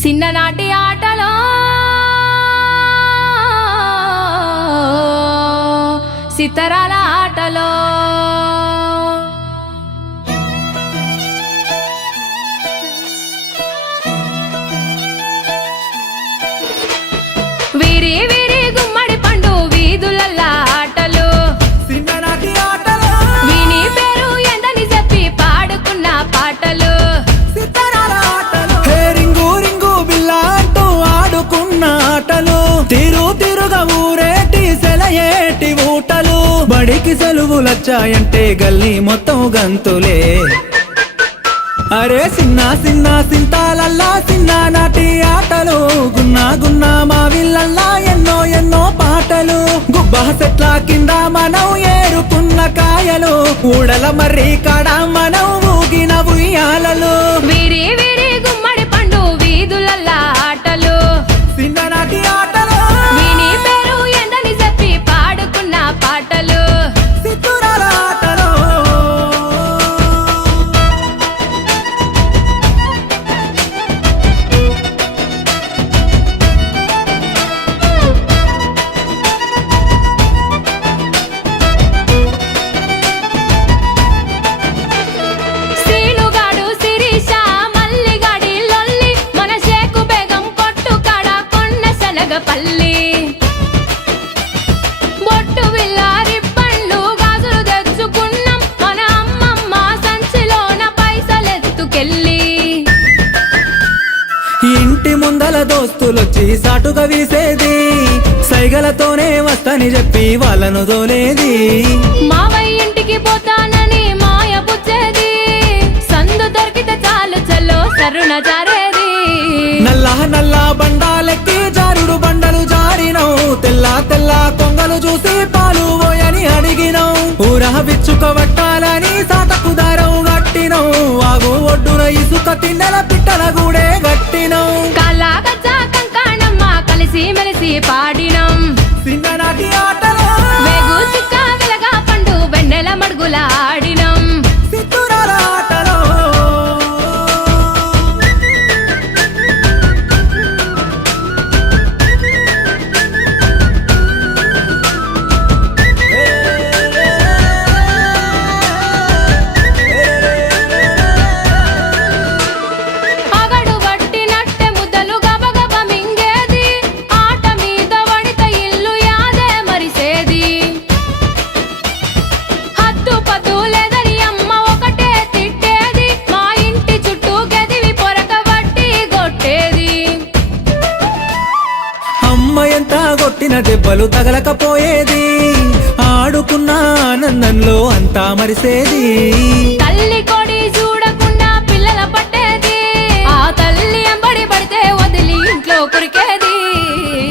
చిన్ననాటి ఆటలో సితరాల ఆటలో వీరి వీరి గుమ్మడి పండు వీధులల్ల ఆటలు చిన్ననాటి ఆటలో వీని పేరు ఎందని చెప్పి పాడుకున్న పాటలు సితారాల ఆటలు హే రింగు రింగు బిల్ల అంటూ ఆడుకున్న ఆటలు తిరు తిరుగా ఊరేటి సెలయేటి ఊటలు బడికి సెలవులొచ్చాయంటే గల్లీ మొత్తం గంతులే అరే సిన్న సిన్న సింతాలల్లా చిన్ననాటి ఆటలు గున్నా గున్నా మా విల్లల్లా ఎన్నో ఎన్నో పాటలు గుబ్బా చెట్ల కింద మనం ఏరుకున్న కాయలు ఊడల మర్రి కాడ మనం ఊగిన ఉయ్యాలలు వీరి వీరి గుమ్మడి పండు వీధులల్ల ఆటలు చిన్ననాటి ఆటలు వీని పేరు ఎందని చెప్పి పాడుకున్న పాటలు సితురాల ఆటలు సీనుగాడు శిరీష మల్లిగాడి లొల్లి మన షేకు బేగం కొట్టు కాడ కొన్న శనగపల్లి బొట్టు విల్లారి పండ్లు గాజులు తెచ్చుకున్నాం మన అమ్మమ్మ సంచిలోన పైసలెత్తుకెళ్ళి ఇంటి ముందల దోస్తులొచ్చి సాటుగా వీసేది సైగలతోనే వస్తని చెప్పి వాళ్ళను దోలేది మావయ్య ఇంటికి పోతానని మాయ పుచ్చేది సందు దొరికితే చాలు చల్లో సరుణ జారేది నల్ల నల్ల బండాలెక్కి జారుడు బండలు జారినవు తెల్ల తెల్ల కొంగలు చూసి పాలు పోయని అడిగినవు ఊరహ విచ్చుకోబట్టాలని సాటకు దారం గట్టినవు వాగు ఒడ్డున ఇసుక తిన్నెల పిట్టల గూడే గట్టినవు కళాగచ్చా కంకాణమ్మ కలిసి మెలిసి పాడినం చిన్ననాటి ఆటలు వేగు చుక్క వెలగా పండు వెన్నెల మడుగుల ఆడినం సితురాల ఆటలు అగడు వట్టినట్టె ముద్దలు గబగబ మింగేది ఆట మీద వడిత ఇల్లు యాదే మరిసేది హద్దు పద్దు లేదని అమ్మ ఒకటే తిట్టేది మా ఇంటి చుట్టూ గదివి పొరక వట్టి కొట్టేది అమ్మ ఎంత కొట్టిన దెబ్బలు తగలకపోయేది ఆడుకున్న ఆనందంలో అంతా మరిసేది తల్లి కొడి చూడకుండా పిల్లల పట్టేది ఆ తల్లి అంబడి పడితే వదిలి ఇంట్లో కురికేది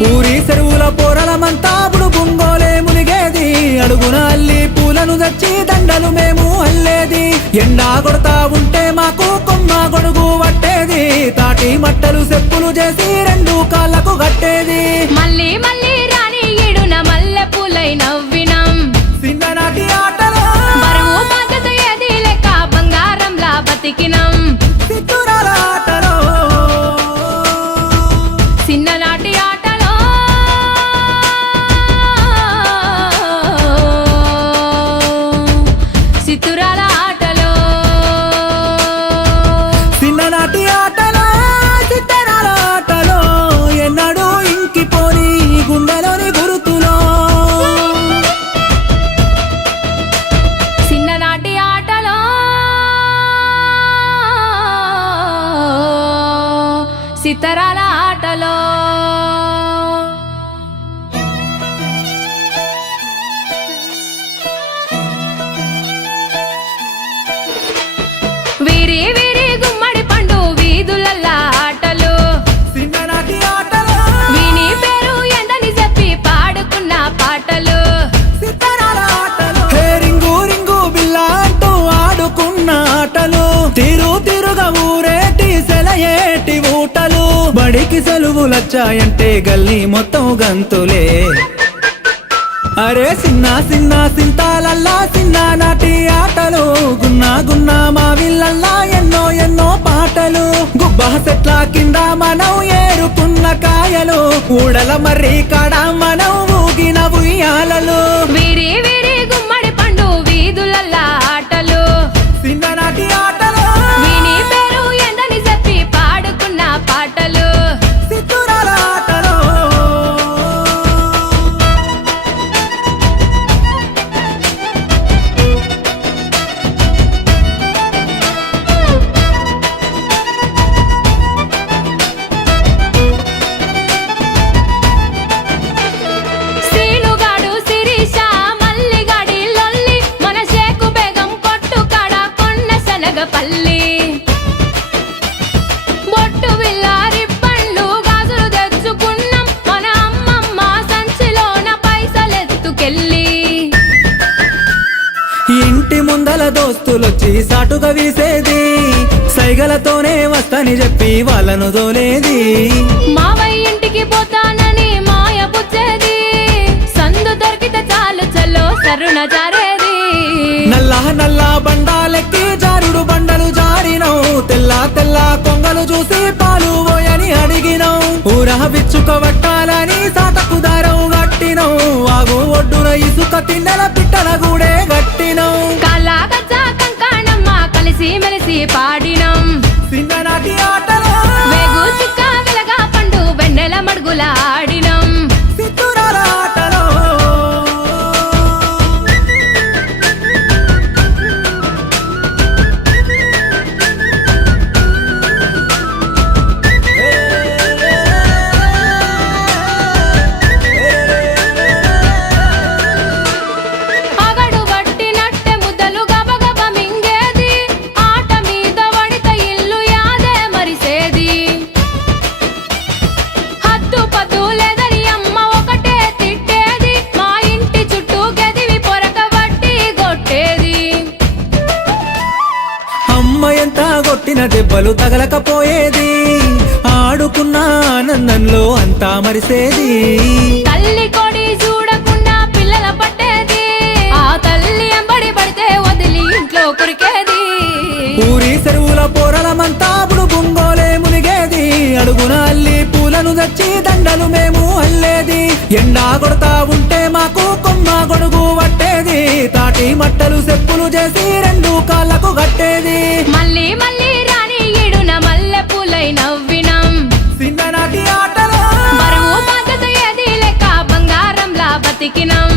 ఊరి చెరువుల పోరలమంతా బుంగోలే మునిగేది అడుగున అల్లి పూలను తెచ్చి దండలు మేము అల్లేది ఎండా కొడతా ఉంటే మాకు కొమ్మ గొడుగు పట్టేది తాటి మట్టలు చెప్పులు చేసి రెండు కాళ్ళకు కట్టేది మళ్ళీ మళ్ళీ రాని ఈడున మల్లె పూలై నవ్వినం చిన్ననాటి ఆటలు బరువు బాధ్యత ఏది లెక్క బంగారంలా బతికినం సితురాల ఆటలు చిన్ననాటి ఆటలో సితురాల ఆటలో చిన్ననాటి ఆటలు సితారాల ఆటలు ఎన్నడూ ఇంకిపోని గుండెలోని గురుతులో చిన్ననాటి ఆటలో సితరాల ఆటలో వీరి వీరి గుమ్మడి పండు వీధులల్ల ఆటలు చిన్ననాటి ఆటలు వీని పేరు ఎందని చెప్పి పాడుకున్న పాటలు సితారాల ఆటలు హే రింగు రింగు బిల్ల అంటూ ఆడుకున్న ఆటలు తిరు తిరుగా ఊరేటి సెలయేటి ఊటలు బడికి సెలవులొచ్చాయంటే గల్లీ మొత్తం గంతులే అరే సిన్న సిన్న సింతాలల్లా చిన్ననాటి ఆటలు గున్నా గున్నా మా విల్లల్లా ఎన్నో ఎన్నో పాటలు గుబ్బా చెట్ల కింద మనం ఊయలు ఊడల మర్రి కాడ మనం ఊగిన ఉయ్యాలలు వీరి వీరి గుమ్మడి పండు వీధులల్లా ఆటలు చిన్ననాటి ఆటలు వీని పేరు ఎందని చెప్పి పాడుకున్న పాటలు సిద్ధురాల ఆటలు సీనుగాడు శిరీష మల్లిగాడి లొల్లి మన షేకు బేగం కొట్టు కాడ కొన్న శనగపల్లి బొట్టు విల్లారి పండ్లు గాజులు తెచ్చుకున్నాం మన అమ్మమ్మ సంచిలోన పైసలెత్తుకెళ్ళి ఇంటి ముందల దోస్తులొచ్చి సాటుగా వీసేది సైగలతోనే వస్తని చెప్పి వాళ్ళను దోలేది మావయ్య ఇంటికి పోతానని మాయ పుచ్చేది సందు దొరికితే చాలు చల్లో సరుణ జారేది నల్ల నల్ల బండాలెక్కి జారుడు బండలు జారినవు తెల్ల తెల్ల కొంగలు చూసి పాలు పోయని అడిగినవు ఊర విచ్చుక వట్టాలని సాటకు దారం గట్టినవు వాగు ఒడ్డున ఇసుక తిన్నెల పిట్టల గూడే గట్టినవు కళాగచ్చ కంకాణమ్మ కలిసి మెలిసి పాడినం చిన్ననాటి ఆటలు వేగు చుక్క వెలగా పండు వెన్నెల మడుగుల ఆడినం సిద్ధురాల ఆటలు అగడు పట్టినట్టె ముద్దలు గబగబ మింగేది ఆట మీద వడిత ఇల్లు యాదే మరిసేది హద్దు పద్దు లేదని అమ్మ ఒకటే తిట్టేది మా ఇంటి చుట్టూ గదివి పొరక బట్టి కొట్టేది అమ్మ ఎంత కొట్టిన దెబ్బలు తగలకపోయేది ఆడుకున్న ఆనందంలో అంతా మరిసేది తల్లి కొడి చూడకుండా పిల్లల పట్టేది ఆ తల్లి ఎంబడి పడితే వదిలి ఇంట్లో కురికేది ఊరి చెరువుల పోరలమంతా బుంగోలే మునిగేది అడుగున అల్లి పూలను తెచ్చి దండలు మేము అల్లేది ఎండా కొడతా ఉంటే మాకు కొమ్మ గొడుగు పట్టేది తాటి మట్టలు చెప్పులు చేసి రెండు కాళ్ళకు కట్టేది మళ్ళీ మళ్ళీ రాని ఈడున మల్లె పూలై నవ్వినం చిన్ననాటి ఆటలు బరువు బాధ్యత ఏది లెక్క బంగారంలా బతికినం